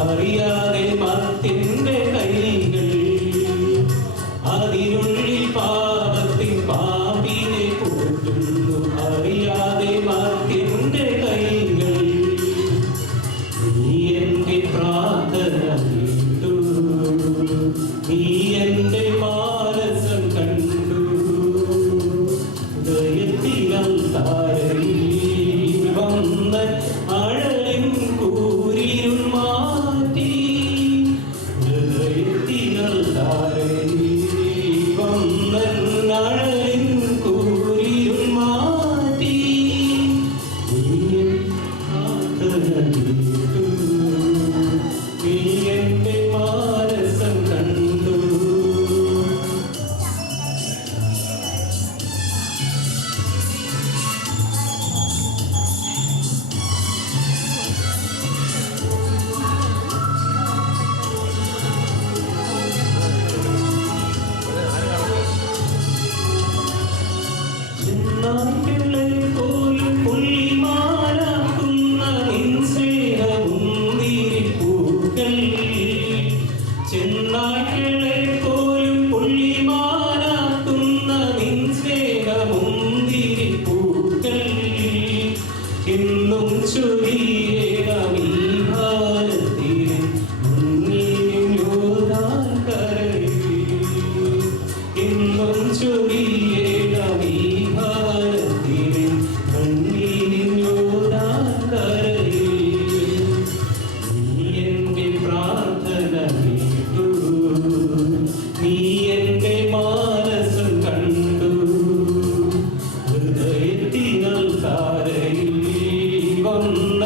അറിയാതെ മത്തിൻ്റെ കൈകൾ അതിനുള്ളിൽ പാപത്തിൻ പാപിനെ കൂട്ടുന്നു അറിയാതെ മത്തിൻ്റെ കൈകൾ നീ എൻ്റെ പ്രാർത്ഥന കേട്ടു നീ എൻ്റെ മാനസം കണ്ടു ദയത്തിനാൽ താരയിൽ വന്ന അഴലിൻ കൂരിരുൾ മാറ്റി ദയത്തിനാൽ താരയിൽ വന്ന അഴലിൻ കൂരിരുൾ മാറ്റി നീ പ്രാർത്ഥന കേട്ടു നീ എൻ്റെ മാനസം കണ്ടു. ചെന്നായ്ക്കളെ പോലും പുള്ളിമാരാക്കുന്ന നിൻ സ്നേഹമുന്തിരിപ്പൂക്കൾ ചെന്നായ്ക്കളെ പോലും പുള്ളിമാരാക്കുന്ന നിൻ സ്നേഹമുന്തിരിപ്പൂക്കൾ എന്നും ചൊരിയേണം ഈ ഭാരത്തിൽ മുന്നിലും യോർദാൻ കരയിൽ എന്നും ചൊരിയേണം ഈ ഭാരത്തിൽ മുന്നിലും യോർദാൻ കരയിൽ നീ എൻ്റെ പ്രാർത്ഥന കേട്ടു നീ എൻ്റെ മാനസം കണ്ടു ഹൃദയത്തിനാൽ താരയിൽ വന്ന